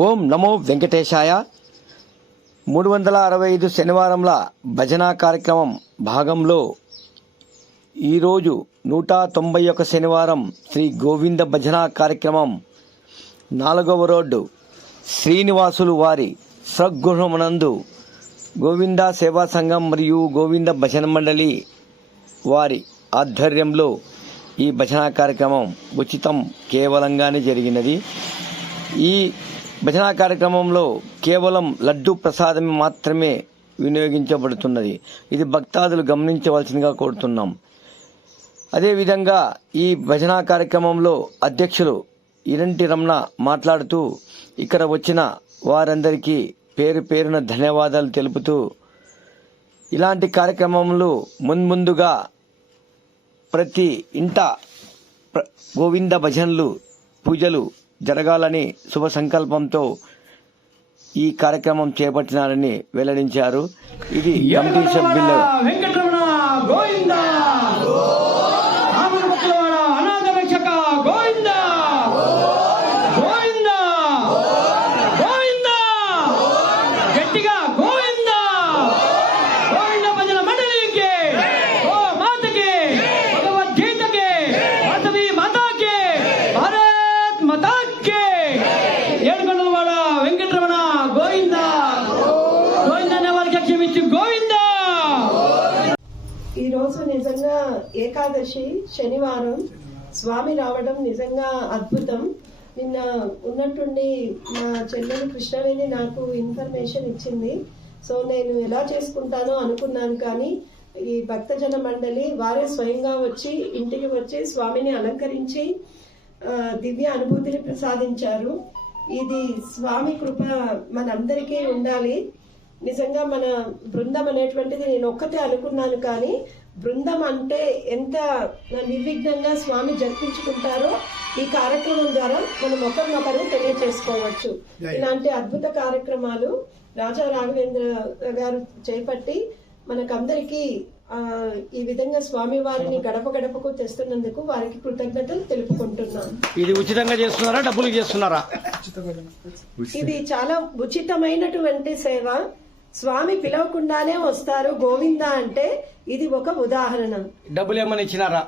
ఓం నమో వెంకటేశాయ. మూడు వందల అరవై ఐదు శనివారంల భజన కార్యక్రమం భాగంలో ఈరోజు నూట తొంభై ఒక శనివారం శ్రీ గోవింద భజన కార్యక్రమం నాలుగవ రోడ్డు శ్రీనివాసులు వారి సద్గృహమునందు గోవింద సేవా సంఘం మరియు గోవింద భజన మండలి వారి ఆధ్వర్యంలో ఈ భజన కార్యక్రమం ఉచితం కేవలంగానే జరిగినది. ఈ భజన కార్యక్రమంలో కేవలం లడ్డు ప్రసాదం మాత్రమే వినియోగించబడుతున్నది. ఇది భక్తాదులు గమనించవలసిందిగా కోరుతున్నాం. అదేవిధంగా ఈ భజన కార్యక్రమంలో అధ్యక్షులు ఇరంటి రమణ మాట్లాడుతూ ఇక్కడ వచ్చిన వారందరికీ పేరు పేరున ధన్యవాదాలు తెలుపుతూ ఇలాంటి కార్యక్రమములు మున్ముందుగా ప్రతి ఇంట గోవింద భజనలు పూజలు జరగాలని శుభ సంకల్పంతో ఈ కార్యక్రమం చేపట్టినారని వెల్లడించారు. ఇది కమిటీ సభ్యులు వెంకటరమణ గోవింద రాముని ముక్కులవాడ అనాథ రక్షక గోవింద గోవింద గోవింద గట్టిగా గోవింద గోవింద భజన మండలికి ఓ మాతకి భగవద్గీతకి మాతవి మాతాకి భారత్ మాతాకి ఏడుకొండలవాడ వెంకటరమణ గోవింద గోవింద అనే వారికి క్షమించు గోవింద ఈ రోజు నిజంగా ఏకాదశి శనివారం. స్వామి రావడం నిజంగా అద్భుతం. నిన్న ఉన్నట్టుండి నా చెల్లెలు కృష్ణవేణి నాకు ఇన్ఫర్మేషన్ ఇచ్చింది. సో నేను ఎలా చేసుకుంటానో అనుకున్నాను కానీ ఈ భక్తజన మండలి వారే స్వయంగా వచ్చి ఇంటికి వచ్చి స్వామిని అలంకరించి దివ్య అనుభూతిని ప్రసాదించారు. ఇది స్వామి కృప మనందరికీ ఉండాలి. నిజంగా మన బృందం అనేటువంటిది నేను ఒక్కటే అనుకున్నాను కానీ బృందం అంటే ఎంత నిర్విఘ్నంగా స్వామి జరిపించుకుంటారో ఈ కార్యక్రమం ద్వారా మనం ఒకరినొకరు తెలియచేసుకోవచ్చు. ఇలాంటి అద్భుత కార్యక్రమాలు రాజా రాఘవేంద్ర గారు చేపట్టి మనకందరికీ ఆ, ఈ విధంగా స్వామి వారిని గడప గడపకు తెస్తున్నందుకు వారికి కృతజ్ఞతలు తెలుపుకుంటున్నాను ఇది ఉచితంగా చేస్తున్నారా డబ్బులు చేస్తున్నారా? ఇది చాలా ఉచితమైనటువంటి సేవ. స్వామి పిలవకుండానే వస్తారు గోవింద అంటే ఇది ఒక ఉదాహరణ డబ్బులు ఏమని ఇచ్చినారా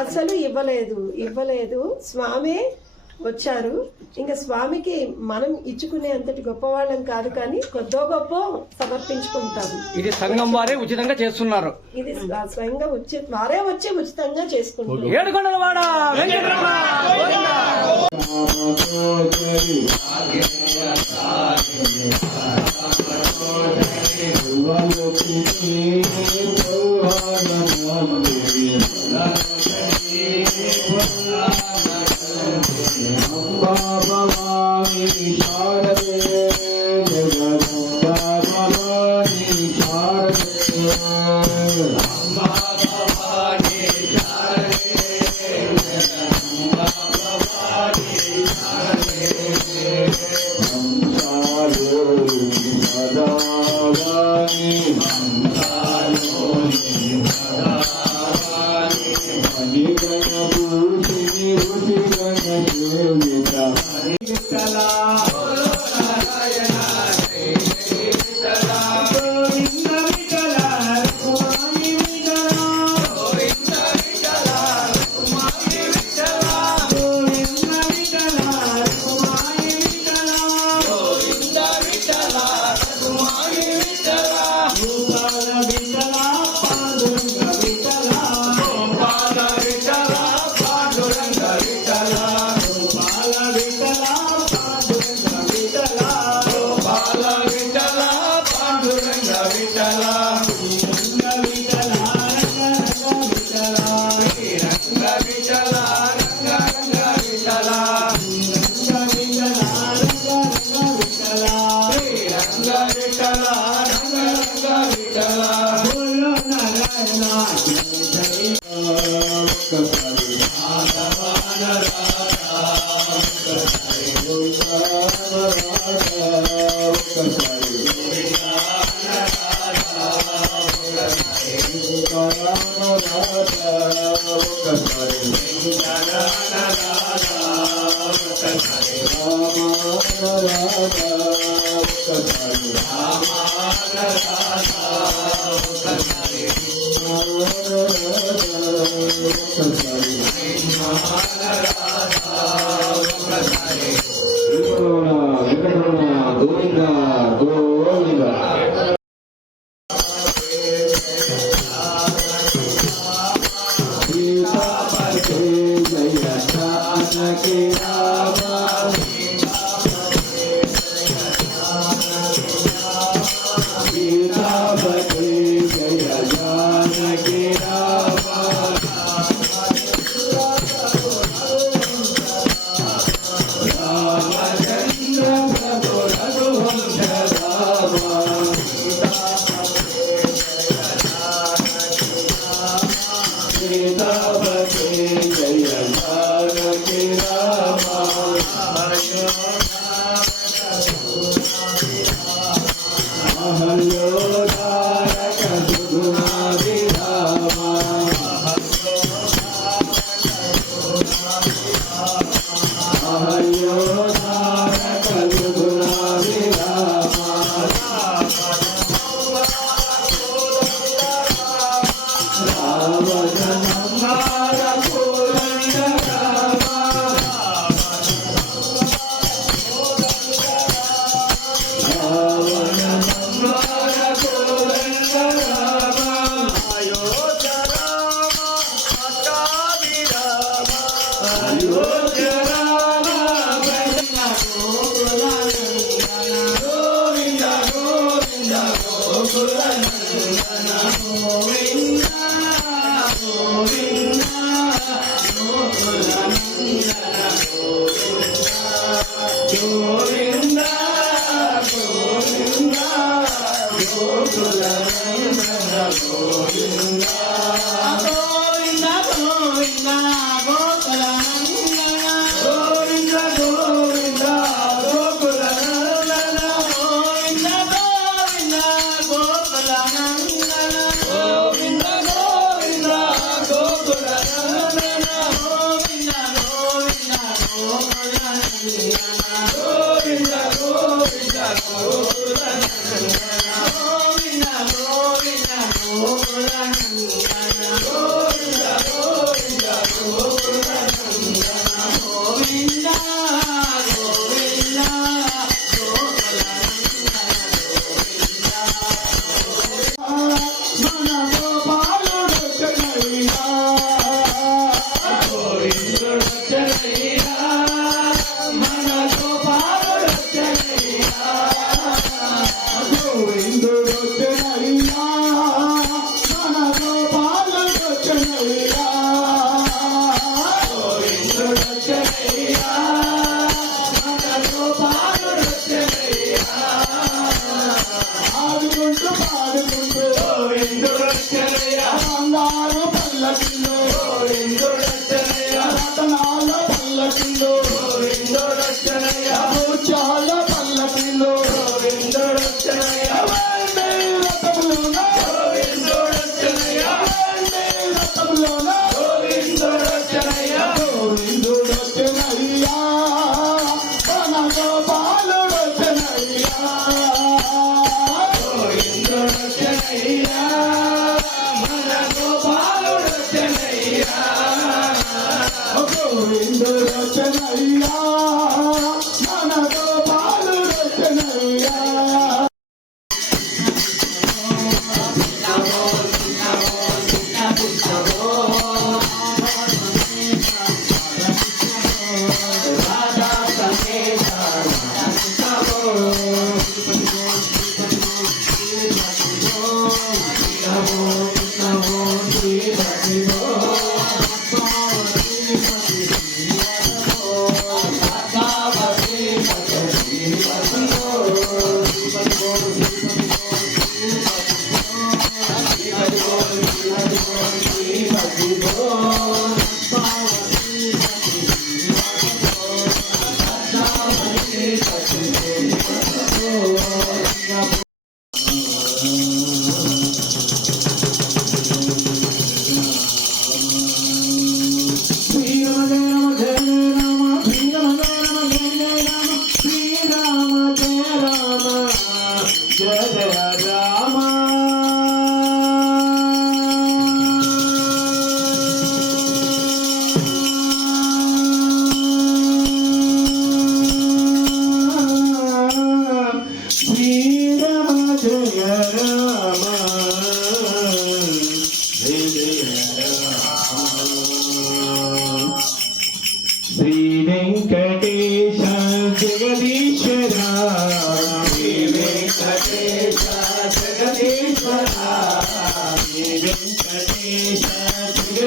అసలు ఇవ్వలేదు ఇవ్వలేదు స్వామి వచ్చారు ఇంకా స్వామికి మనం ఇచ్చుకునే అంతటి గొప్పవాళ్ళం కాదు కానీ కొద్దో గొప్ప సమర్పించుకుంటాము ఇది సంఘం వారే ఉచితంగా చేస్తున్నారు ఇది స్వ- స్వయంగా ఉచిత వారే వచ్చి ఉచితంగా చేసుకుంటారు ভগবতী chala 你的 I'm a little bit of Indra Chennaiya, Nana Gopa.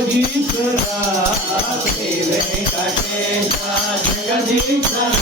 జగదీశ్వర శ్రీ వెంకటేశ జగదీశ్వర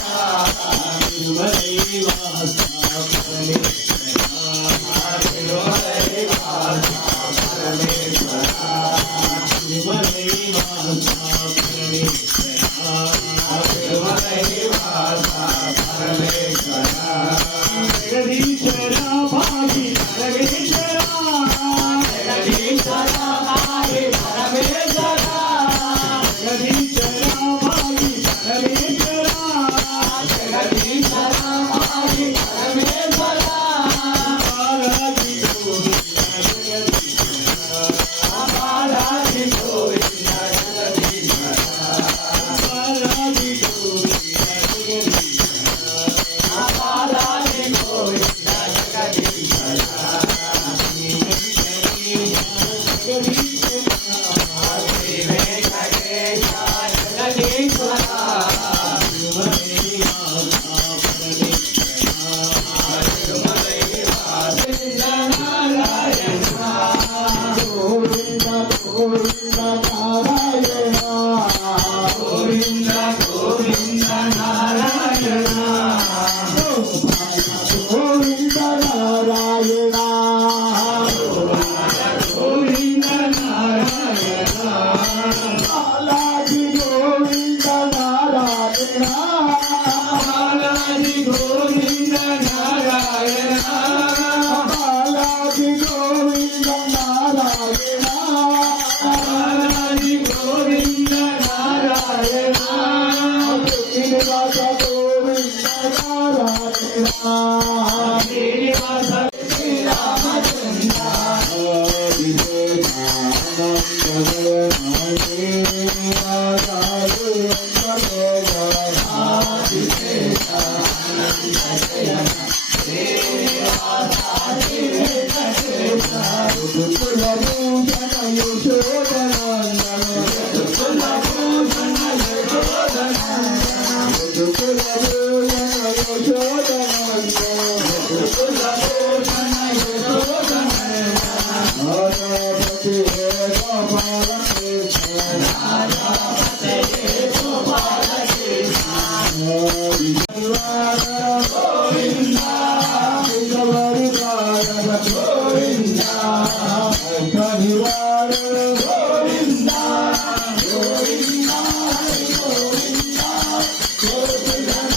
వెంకటరమణ గోవింద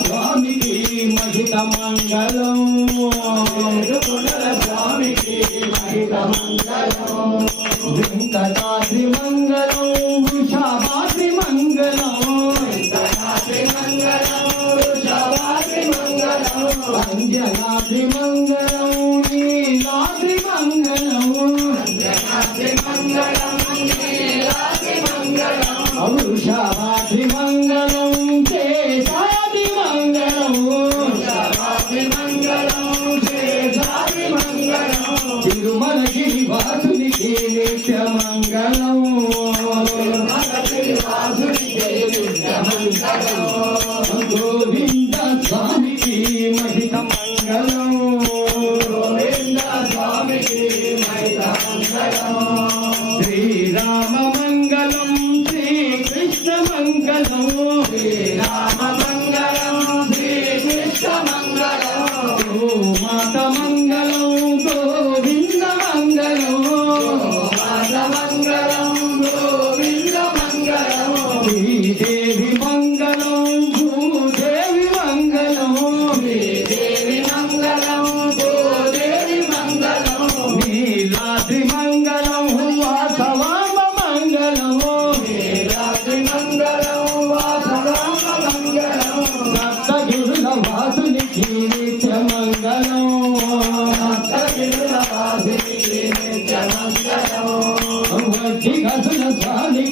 స్వామికి మహిత మంగళం మాత మంగళ. 怎么可能